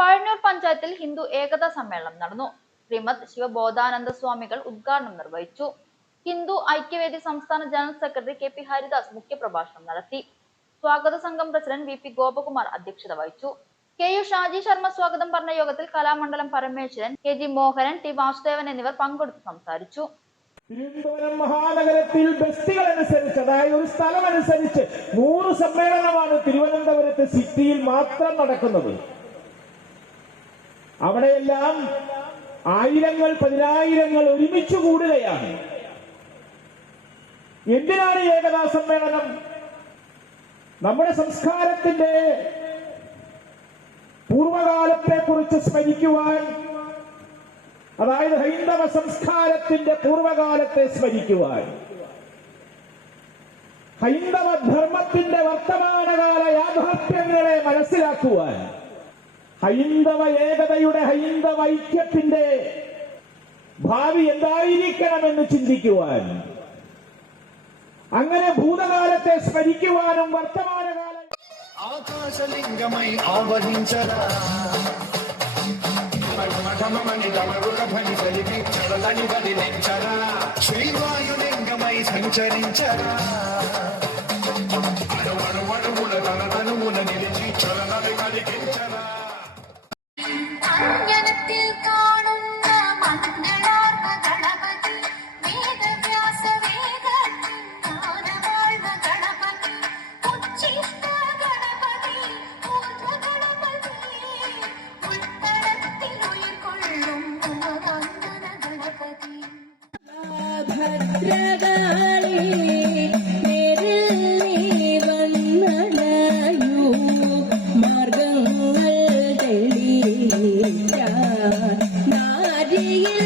പഴഞ്ഞൂർ പഞ്ചായത്തിൽ ഹിന്ദു ഏകതാ സമ്മേളനം നടന്നു. ശ്രീമദ് ശിവബോധാനന്ദ സ്വാമികൾ ഉദ്ഘാടനം നിർവഹിച്ചു. ഹിന്ദു ഐക്യവേദി സംസ്ഥാന general secretary K P Haridas മുഖ്യപ്രഭാഷണം നടത്തി. സ്വാഗത സംഘം പ്രസിഡന്റ് വി പി ഗോപകുമാർ അധ്യക്ഷത വഹിച്ചു. കെ യു ഷാജി ശർമ്മ സ്വാഗതം പറഞ്ഞ യോഗത്തിൽ Kalamandalam Parameswaran, K G Mohanan, T Vasudevan എന്നിവർ പങ്കെടുത്ത് സംസാരിച്ചു. തിരുവനന്തപുരം മഹാനഗരത്തിൽ ബസ്റ്റുകൾ അനുസരിച്ച്, അതായത് ഒരു സ്ഥലം അനുസരിച്ച് 100 സമ്മേളനമാണ് തിരുവനന്തപുരത്ത് സിറ്റിയിൽ മാത്രം നടക്കുന്നത്. അവിടെയെല്ലാം ആയിരങ്ങൾ, പതിനായിരങ്ങൾ ഒരുമിച്ച് കൂടുകയാണ്. എന്തിനാണ് ഏകതാ സമ്മേളനം? നമ്മുടെ സംസ്കാരത്തിന്റെ പൂർവകാലത്തെ കുറിച്ച് സ്മരിക്കുവാൻ, അതായത് ഹൈന്ദവ സംസ്കാരത്തിന്റെ പൂർവകാലത്തെ സ്മരിക്കുവാൻ, ഹൈന്ദവ ധർമ്മത്തിന്റെ വർത്തമാനകാല യാഥാർത്ഥ്യങ്ങളെ മനസ്സിലാക്കുവാൻ, ഹൈന്ദവ ഏകതയുടെ, ഹൈന്ദവ ഐക്യത്തിന്റെ ഭാവി എന്തായിരിക്കണമെന്ന് ചിന്തിക്കുവാൻ, അങ്ങനെ ഭൂതകാലത്തെ സ്മരിക്കുവാനും വർത്തമാനകാല ആകാശലിംഗമായി ആവഹിంచరా శ్రీవాయులింగమై సంచరించరా అణువణువుల తనతనువున నిలిచి చలనది కలిగించరా. ഭദ്രകാളി നേരിൽ നീ വന്നണയൂ, മാർഗങ്ങൾ തെളിയിക്കാൻ നാരിയിൽ